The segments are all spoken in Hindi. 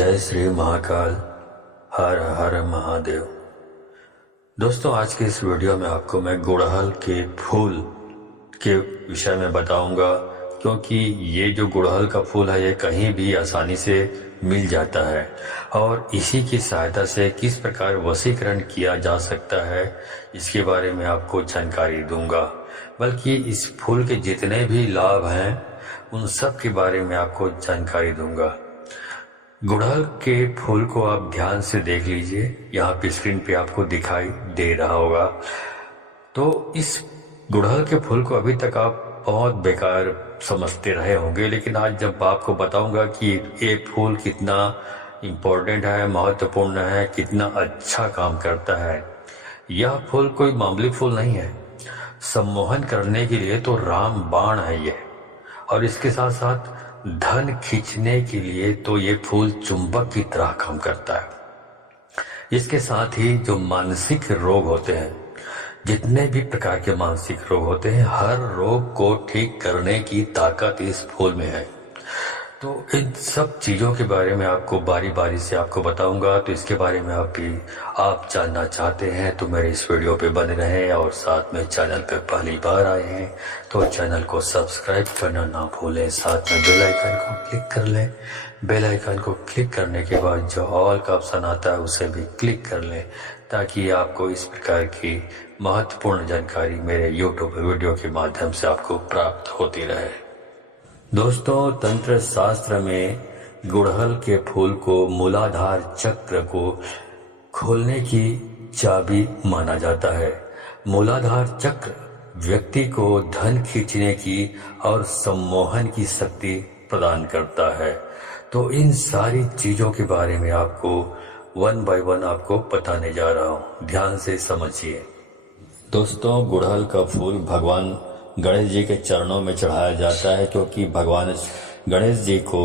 जय श्री महाकाल। हर हर महादेव। दोस्तों, आज के इस वीडियो में आपको मैं गुड़हल के फूल के विषय में बताऊंगा, क्योंकि ये जो गुड़हल का फूल है ये कहीं भी आसानी से मिल जाता है और इसी की सहायता से किस प्रकार वशीकरण किया जा सकता है इसके बारे में आपको जानकारी दूंगा। बल्कि इस फूल के जितने भी लाभ हैं उन सब के बारे में आपको जानकारी दूंगा। गुड़हल के फूल को आप ध्यान से देख लीजिए, यहाँ पे स्क्रीन पे आपको दिखाई दे रहा होगा। तो इस गुड़हल के फूल को अभी तक आप बहुत बेकार समझते रहे होंगे, लेकिन आज जब आपको बताऊंगा कि ये फूल कितना इम्पोर्टेंट है, महत्वपूर्ण है, कितना अच्छा काम करता है। यह फूल कोई मामूली फूल नहीं है। सम्मोहन करने के लिए तो राम बाण है ये, और इसके साथ साथ धन खींचने के लिए तो ये फूल चुंबक की तरह काम करता है। इसके साथ ही जो मानसिक रोग होते हैं, जितने भी प्रकार के मानसिक रोग होते हैं, हर रोग को ठीक करने की ताकत इस फूल में है। तो इन सब चीज़ों के बारे में आपको बारी बारी से आपको बताऊंगा। तो इसके बारे में आप जानना चाहते हैं तो मेरे इस वीडियो पे बने रहें, और साथ में चैनल पे पहली बार आए हैं तो चैनल को सब्सक्राइब करना ना भूलें। साथ में बेल आइकन को क्लिक कर लें। बेल आइकन को क्लिक करने के बाद जो ऑल का ऑप्शन आता है उसे भी क्लिक कर लें, ताकि आपको इस प्रकार की महत्वपूर्ण जानकारी मेरे यूट्यूब वीडियो के माध्यम से आपको प्राप्त होती रहे। दोस्तों, तंत्र शास्त्र में गुड़हल के फूल को मूलाधार चक्र को खोलने की चाबी माना जाता है। मूलाधार चक्र व्यक्ति को धन खींचने की और सम्मोहन की शक्ति प्रदान करता है। तो इन सारी चीजों के बारे में आपको वन बाय वन आपको बताने जा रहा हूँ, ध्यान से समझिए। दोस्तों, गुड़हल का फूल भगवान गणेश जी के चरणों में चढ़ाया जाता है, क्योंकि भगवान गणेश जी को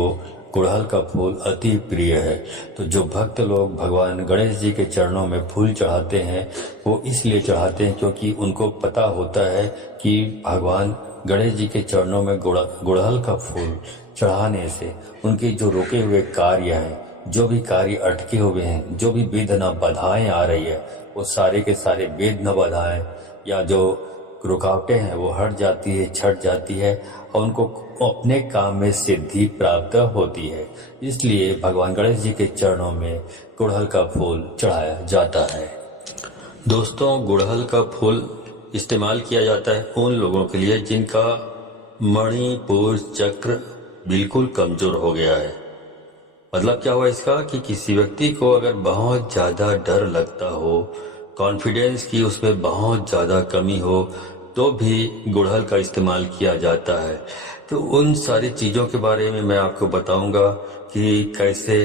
गुड़हल का फूल अति प्रिय है। तो जो भक्त लोग भगवान गणेश जी के चरणों में फूल चढ़ाते हैं वो इसलिए चढ़ाते हैं क्योंकि उनको पता होता है कि भगवान गणेश जी के चरणों में गुड़हल का फूल चढ़ाने से उनके जो रुके हुए कार्य हैं, जो भी कार्य अटके हुए हैं, जो भी विघ्न बाधाएं आ रही है, वो सारे के सारे विघ्न बाधाएं या जो रुकावटें हैं वो हट जाती है, छट जाती है, और उनको अपने काम में सिद्धि प्राप्त होती है। इसलिए भगवान गणेश जी के चरणों में गुड़हल का फूल चढ़ाया जाता है। दोस्तों, गुड़हल का फूल इस्तेमाल किया जाता है उन लोगों के लिए जिनका मणिपुर चक्र बिल्कुल कमजोर हो गया है। मतलब क्या हुआ इसका कि किसी व्यक्ति को अगर बहुत ज्यादा डर लगता हो, कॉन्फिडेंस की उसमें बहुत ज़्यादा कमी हो, तो भी गुड़हल का इस्तेमाल किया जाता है। तो उन सारी चीज़ों के बारे में मैं आपको बताऊंगा कि कैसे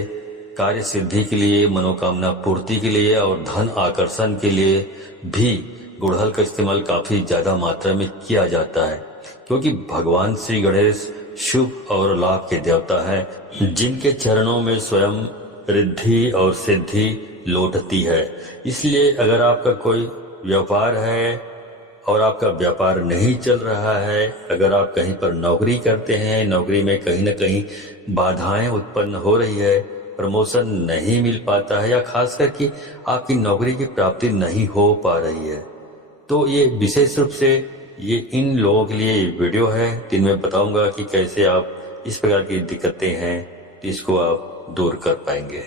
कार्य सिद्धि के लिए, मनोकामना पूर्ति के लिए और धन आकर्षण के लिए भी गुड़हल का इस्तेमाल काफ़ी ज़्यादा मात्रा में किया जाता है, क्योंकि भगवान श्री गणेश शुभ और लाभ के देवता हैं, जिनके चरणों में स्वयं रिद्धि और सिद्धि लौटती है। इसलिए अगर आपका कोई व्यापार है और आपका व्यापार नहीं चल रहा है, अगर आप कहीं पर नौकरी करते हैं, नौकरी में कहीं न कहीं बाधाएं उत्पन्न हो रही है, प्रमोशन नहीं मिल पाता है, या खास करके आपकी नौकरी की प्राप्ति नहीं हो पा रही है, तो ये विशेष रूप से ये इन लोगों के लिए वीडियो है। जिनमें बताऊंगा कि कैसे आप इस प्रकार की दिक्कतें हैं इसको आप दूर कर पाएंगे।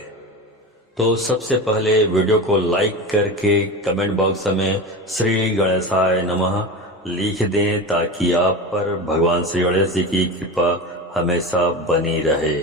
तो सबसे पहले वीडियो को लाइक करके कमेंट बॉक्स में श्री गणेशाय नमः लिख दें, ताकि आप पर भगवान श्री गणेश जी की कृपा हमेशा बनी रहे।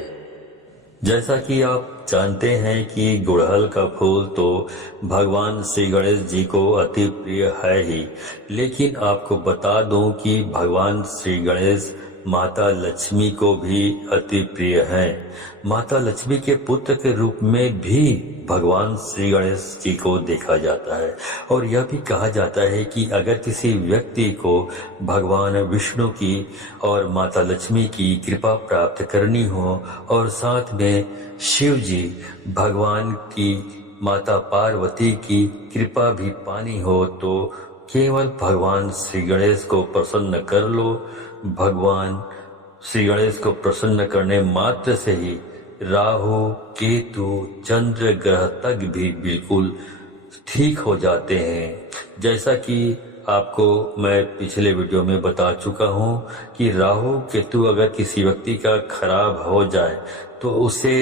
जैसा कि आप जानते हैं कि गुड़हल का फूल तो भगवान श्री गणेश जी को अति प्रिय है ही, लेकिन आपको बता दूं कि भगवान श्री गणेश माता लक्ष्मी को भी अति प्रिय है। माता लक्ष्मी के पुत्र के रूप में भी भगवान श्री गणेश जी को देखा जाता है, और यह भी कहा जाता है कि अगर किसी व्यक्ति को भगवान विष्णु की और माता लक्ष्मी की कृपा प्राप्त करनी हो, और साथ में शिव जी भगवान की माता पार्वती की कृपा भी पानी हो, तो केवल भगवान श्री गणेश को प्रसन्न कर लो। भगवान श्री गणेश को प्रसन्न करने मात्र से ही राहु केतु चंद्र ग्रह तक भी बिल्कुल ठीक हो जाते हैं। जैसा कि आपको मैं पिछले वीडियो में बता चुका हूं कि राहु केतु अगर किसी व्यक्ति का खराब हो जाए तो उसे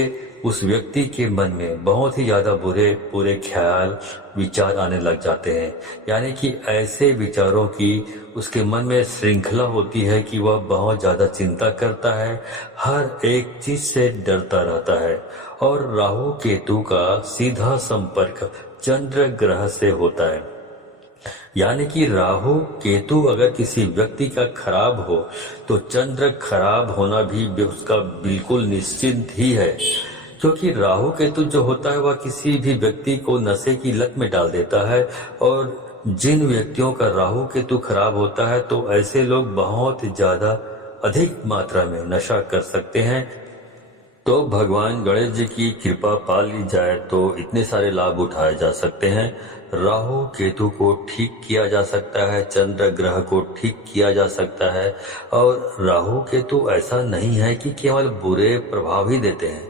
उस व्यक्ति के मन में बहुत ही ज्यादा बुरे ख्याल विचार आने लग जाते हैं। यानी कि ऐसे विचारों की उसके मन में श्रृंखला होती है कि वह बहुत ज्यादा चिंता करता है, हर एक चीज से डरता रहता है। और राहु केतु का सीधा संपर्क चंद्र ग्रह से होता है। यानी कि राहु केतु अगर किसी व्यक्ति का खराब हो तो चंद्र खराब होना भी उसका बिल्कुल निश्चित ही है, क्योंकि राहु केतु जो होता है वह किसी भी व्यक्ति को नशे की लत में डाल देता है। और जिन व्यक्तियों का राहु केतु खराब होता है तो ऐसे लोग बहुत ज्यादा अधिक मात्रा में नशा कर सकते हैं। तो भगवान गणेश जी की कृपा पा ली जाए तो इतने सारे लाभ उठाए जा सकते हैं। राहु केतु को ठीक किया जा सकता है, चंद्र ग्रह को ठीक किया जा सकता है। और राहु केतु ऐसा नहीं है कि केवल बुरे प्रभाव ही देते हैं,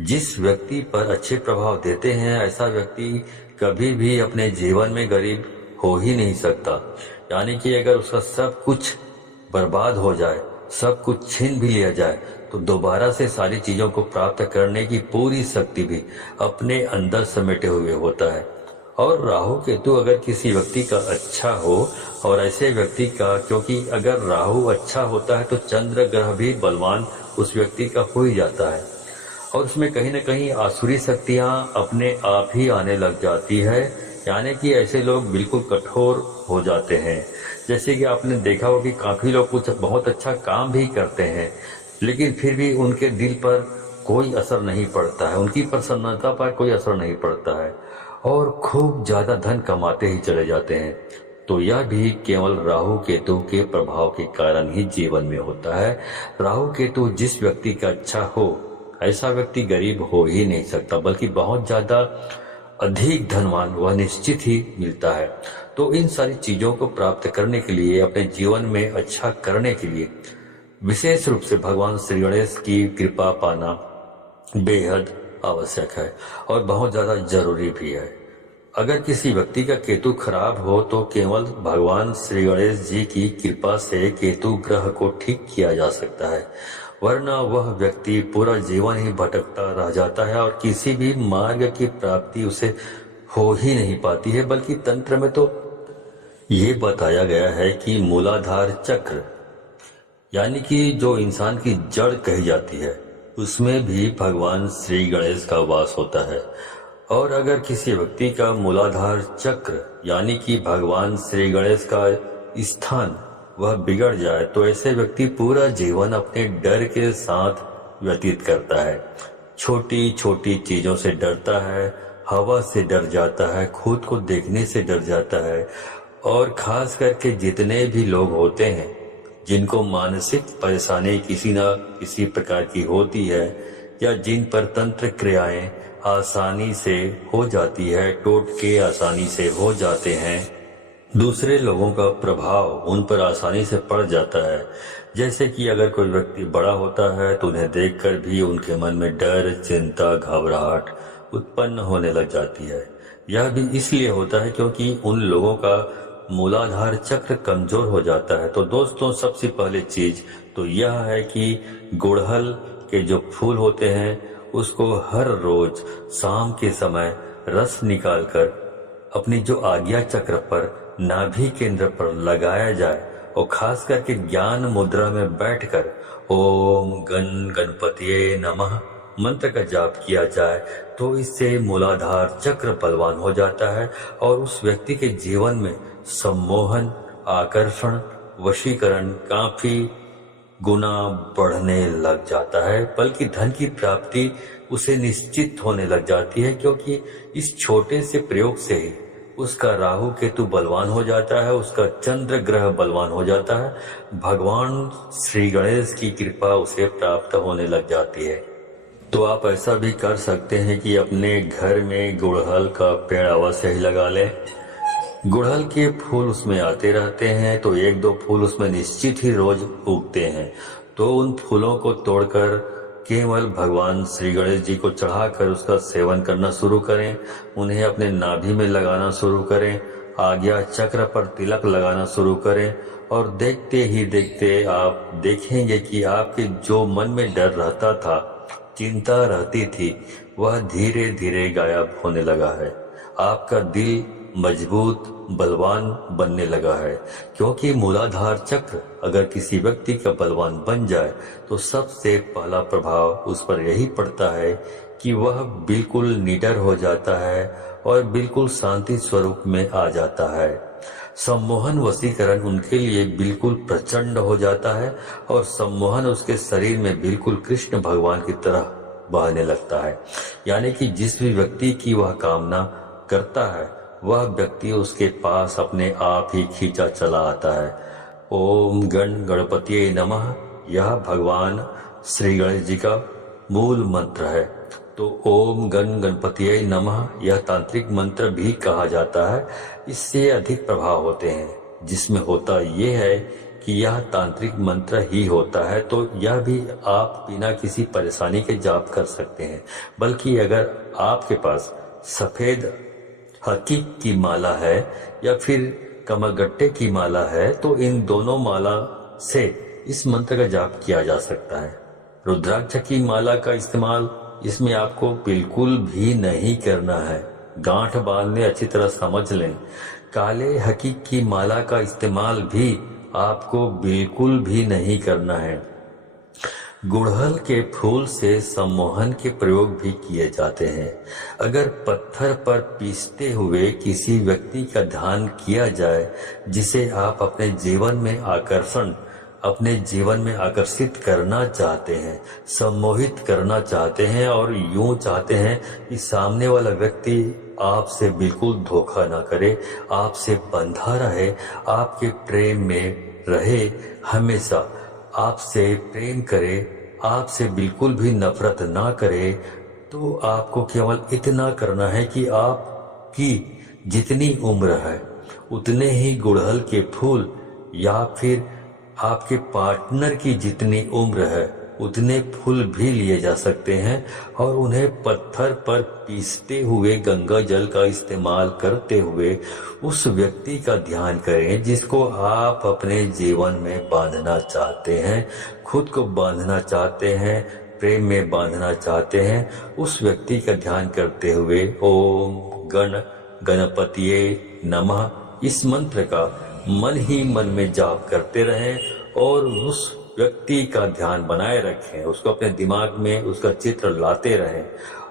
जिस व्यक्ति पर अच्छे प्रभाव देते हैं ऐसा व्यक्ति कभी भी अपने जीवन में गरीब हो ही नहीं सकता। यानी कि अगर उसका सब कुछ बर्बाद हो जाए, सब कुछ छीन भी लिया जाए तो दोबारा से सारी चीजों को प्राप्त करने की पूरी शक्ति भी अपने अंदर समेटे हुए होता है। और राहु केतु अगर किसी व्यक्ति का अच्छा हो और ऐसे व्यक्ति का, क्योंकि अगर राहु अच्छा होता है तो चंद्र ग्रह भी बलवान उस व्यक्ति का हो ही जाता है और उसमें कहीं न कहीं आसुरी शक्तियां अपने आप ही आने लग जाती है। यानी कि ऐसे लोग बिल्कुल कठोर हो जाते हैं। जैसे कि आपने देखा हो कि काफी लोग कुछ बहुत अच्छा काम भी करते हैं लेकिन फिर भी उनके दिल पर कोई असर नहीं पड़ता है, उनकी प्रसन्नता पर कोई असर नहीं पड़ता है और खूब ज्यादा धन कमाते ही चले जाते हैं। तो यह भी केवल राहु केतु के प्रभाव के कारण ही जीवन में होता है। राहु केतु जिस व्यक्ति का अच्छा हो ऐसा व्यक्ति गरीब हो ही नहीं सकता, बल्कि बहुत ज्यादा अधिक धनवान वह निश्चित ही मिलता है। तो इन सारी चीजों को प्राप्त करने के लिए, अपने जीवन में अच्छा करने के लिए विशेष रूप से भगवान श्री गणेश की कृपा पाना बेहद आवश्यक है और बहुत ज्यादा जरूरी भी है। अगर किसी व्यक्ति का केतु खराब हो तो केवल भगवान श्री गणेश जी की कृपा से केतु ग्रह को ठीक किया जा सकता है, वरना वह व्यक्ति पूरा जीवन ही भटकता रह जाता है और किसी भी मार्ग की प्राप्ति उसे हो ही नहीं पाती है। बल्कि तंत्र में तो ये बताया गया है कि मूलाधार चक्र, यानी कि जो इंसान की जड़ कही जाती है, उसमें भी भगवान श्री गणेश का वास होता है। और अगर किसी व्यक्ति का मूलाधार चक्र यानी कि भगवान श्री गणेश का स्थान वह बिगड़ जाए तो ऐसे व्यक्ति पूरा जीवन अपने डर के साथ व्यतीत करता है। छोटी छोटी चीजों से डरता है, हवा से डर जाता है, खुद को देखने से डर जाता है। और खास करके जितने भी लोग होते हैं जिनको मानसिक परेशानी किसी न किसी प्रकार की होती है या जिन पर तंत्र क्रियाएं आसानी से हो जाती है, टोटके आसानी से हो जाते हैं, दूसरे लोगों का प्रभाव उन पर आसानी से पड़ जाता है। जैसे कि अगर कोई व्यक्ति बड़ा होता है तो उन्हें देखकर भी उनके मन में डर, चिंता, घबराहट उत्पन्न होने लग जाती है। यह भी इसलिए होता है क्योंकि उन लोगों का मूलाधार चक्र कमजोर हो जाता है। तो दोस्तों, सबसे पहले चीज तो यह है कि गुड़हल के जो फूल होते हैं उसको हर रोज शाम के समय रस निकालकर अपनी जो आज्ञा चक्र पर नाभि केंद्र पर लगाया जाए और खास करके ज्ञान मुद्रा में बैठकर ओम गण गणपतिये नमः मंत्र का जाप किया जाए तो इससे मूलाधार चक्र बलवान हो जाता है और उस व्यक्ति के जीवन में सम्मोहन, आकर्षण, वशीकरण काफी गुना बढ़ने लग जाता है। बल्कि धन की प्राप्ति उसे निश्चित होने लग जाती है, क्योंकि इस छोटे से प्रयोग से ही उसका राहु केतु बलवान हो जाता है, उसका चंद्र ग्रह बलवान हो जाता है, भगवान श्री गणेश की कृपा उसे प्राप्त होने लग जाती है। तो आप ऐसा भी कर सकते हैं कि अपने घर में गुड़हल का पेड़ अवश्य ही लगा लें। गुड़हल के फूल उसमें आते रहते हैं तो एक दो फूल उसमें निश्चित ही रोज उगते हैं। तो उन फूलों को तोड़कर केवल भगवान श्री गणेश जी को चढ़ाकर उसका सेवन करना शुरू करें। उन्हें अपने नाभि में लगाना शुरू करें, आज्ञा चक्र पर तिलक लगाना शुरू करें और देखते ही देखते आप देखेंगे कि आपके जो मन में डर रहता था, चिंता रहती थी, वह धीरे धीरे गायब होने लगा है। आपका दिल मजबूत बलवान बनने लगा है, क्योंकि मूलाधार चक्र अगर किसी व्यक्ति का बलवान बन जाए तो सबसे पहला प्रभाव उस पर यही पड़ता है कि वह बिल्कुल निडर हो जाता है और बिल्कुल शांति स्वरूप में आ जाता है। सम्मोहन वशीकरण उनके लिए बिल्कुल प्रचंड हो जाता है और सम्मोहन उसके शरीर में बिल्कुल कृष्ण भगवान की तरह बहने लगता है। यानी कि जिस भी व्यक्ति की वह कामना करता है वह व्यक्ति उसके पास अपने आप ही खींचा चला आता है। ओम गण गणपतिये नमः यह भगवान श्री गणेश जी का मूल मंत्र है। तो ओम गण गणपतिये नमः यह तांत्रिक मंत्र भी कहा जाता है। इससे अधिक प्रभाव होते हैं, जिसमें होता यह है कि यह तांत्रिक मंत्र ही होता है, तो यह भी आप बिना किसी परेशानी के जाप कर सकते हैं। बल्कि अगर आपके पास सफेद हकीक की माला है या फिर कमरगट्टे की माला है तो इन दोनों माला से इस मंत्र का जाप किया जा सकता है। रुद्राक्ष की माला का इस्तेमाल इसमें आपको बिल्कुल भी नहीं करना है। गांठ बांधने अच्छी तरह समझ लें। काले हकीक की माला का इस्तेमाल भी आपको बिल्कुल भी नहीं करना है। गुड़हल के फूल से सम्मोहन के प्रयोग भी किए जाते हैं। अगर पत्थर पर पीसते हुए किसी व्यक्ति का ध्यान किया जाए जिसे आप अपने जीवन में आकर्षित करना चाहते हैं, सम्मोहित करना चाहते हैं और यूं चाहते हैं कि सामने वाला व्यक्ति आपसे बिल्कुल धोखा ना करे, आपसे बंधा रहे, आपके प्रेम में रहे, हमेशा आपसे प्रेम करे, आपसे बिल्कुल भी नफरत ना करे, तो आपको केवल इतना करना है कि आपकी जितनी उम्र है उतने ही गुड़हल के फूल या फिर आपके पार्टनर की जितनी उम्र है उतने फूल भी लिए जा सकते हैं और उन्हें पत्थर पर पीसते हुए गंगा जल का इस्तेमाल करते हुए उस व्यक्ति का ध्यान करें जिसको आप अपने जीवन में बांधना चाहते हैं, खुद को बांधना चाहते हैं, प्रेम में बांधना चाहते हैं। उस व्यक्ति का ध्यान करते हुए ओम गण गणपतिये नमः इस मंत्र का मन ही मन में जाप करते रहें और उस व्यक्ति का ध्यान बनाए रखें, उसको अपने दिमाग में उसका चित्र लाते रहें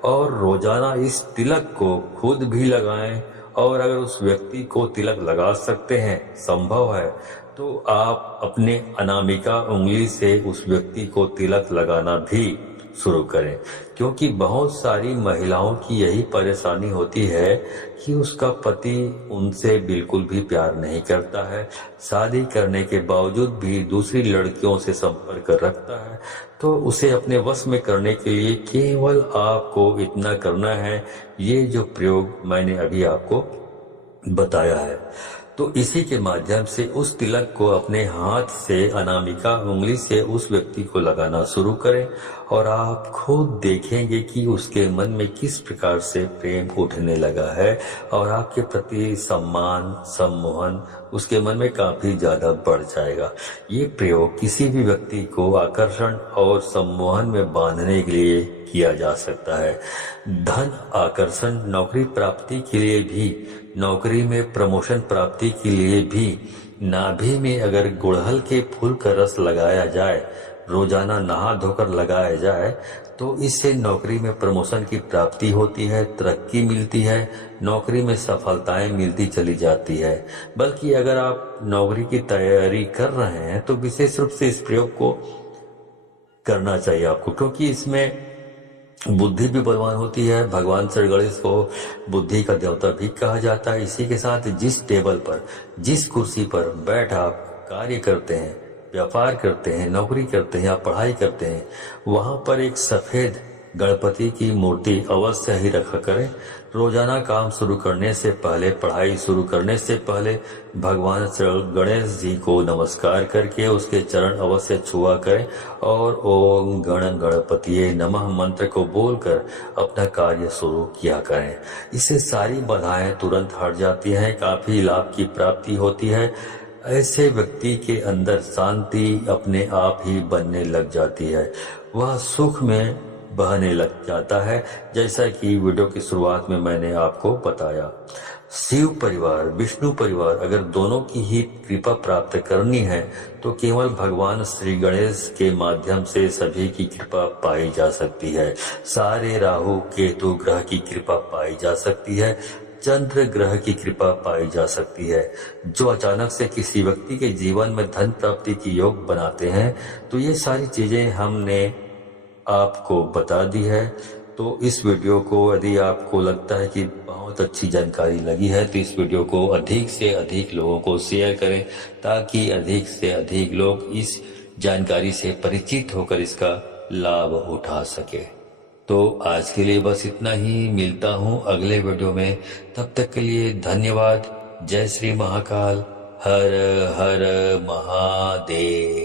और रोजाना इस तिलक को खुद भी लगाएं। और अगर उस व्यक्ति को तिलक लगा सकते हैं, संभव है, तो आप अपने अनामिका उंगली से उस व्यक्ति को तिलक लगाना भी शुरू करें। क्योंकि बहुत सारी महिलाओं की यही परेशानी होती है कि उसका पति उनसे बिल्कुल भी प्यार नहीं करता है, शादी करने के बावजूद भी दूसरी लड़कियों से संपर्क रखता है। तो उसे अपने वश में करने के लिए केवल आपको इतना करना है, ये जो प्रयोग मैंने अभी आपको बताया है, तो इसी के माध्यम से उस तिलक को अपने हाथ से अनामिका उंगली से उस व्यक्ति को लगाना शुरू करें और आप खुद देखेंगे कि उसके मन में किस प्रकार से प्रेम उठने लगा है और आपके प्रति सम्मान सम्मोहन उसके मन में काफी ज्यादा बढ़ जाएगा। ये प्रयोग किसी भी व्यक्ति को आकर्षण और सम्मोहन में बांधने के लिए किया जा सकता है। धन आकर्षण, नौकरी प्राप्ति के लिए भी, नौकरी में प्रमोशन प्राप्ति के लिए भी नाभि में अगर गुड़हल के फूल का रस लगाया जाए, रोजाना नहा धोकर लगाया जाए, तो इससे नौकरी में प्रमोशन की प्राप्ति होती है, तरक्की मिलती है, नौकरी में सफलताएं मिलती चली जाती है। बल्कि अगर आप नौकरी की तैयारी कर रहे हैं तो विशेष रूप से इस प्रयोग को करना चाहिए आपको, क्योंकि इसमें बुद्धि भी बलवान होती है। भगवान श्री गणेश को बुद्धि का देवता भी कहा जाता है। इसी के साथ जिस टेबल पर, जिस कुर्सी पर बैठ आप कार्य करते हैं, व्यापार करते हैं, नौकरी करते हैं या पढ़ाई करते हैं, वहां पर एक सफेद गणपति की मूर्ति अवश्य ही रखा करें। रोजाना काम शुरू करने से पहले, पढ़ाई शुरू करने से पहले भगवान श्री गणेश जी को नमस्कार करके उसके चरण अवश्य छुआ करें और ओम गण गणपतिये नमः मंत्र को बोलकर अपना कार्य शुरू किया करें। इससे सारी बाधाएं तुरंत हट जाती हैं, काफी लाभ की प्राप्ति होती है। ऐसे व्यक्ति के अंदर शांति अपने आप ही बनने लग जाती है, वह सुख में बहने लग जाता है। जैसा कि वीडियो की शुरुआत में मैंने आपको बताया, शिव परिवार, विष्णु परिवार अगर दोनों की ही कृपा प्राप्त करनी है तो केवल भगवान श्री गणेश के माध्यम से सभी की कृपा पाई जा सकती है। सारे राहु केतु ग्रह की कृपा पाई जा सकती है, चंद्र ग्रह की कृपा पाई जा सकती है, जो अचानक से किसी व्यक्ति के जीवन में धन प्राप्ति की योग बनाते हैं। तो ये सारी चीजें हमने आपको बता दी है। तो इस वीडियो को यदि आपको लगता है कि बहुत अच्छी जानकारी लगी है तो इस वीडियो को अधिक से अधिक लोगों को शेयर करें, ताकि अधिक से अधिक लोग इस जानकारी से परिचित होकर इसका लाभ उठा सके। तो आज के लिए बस इतना ही, मिलता हूँ अगले वीडियो में। तब तक के लिए धन्यवाद। जय श्री महाकाल। हर हर महादेव।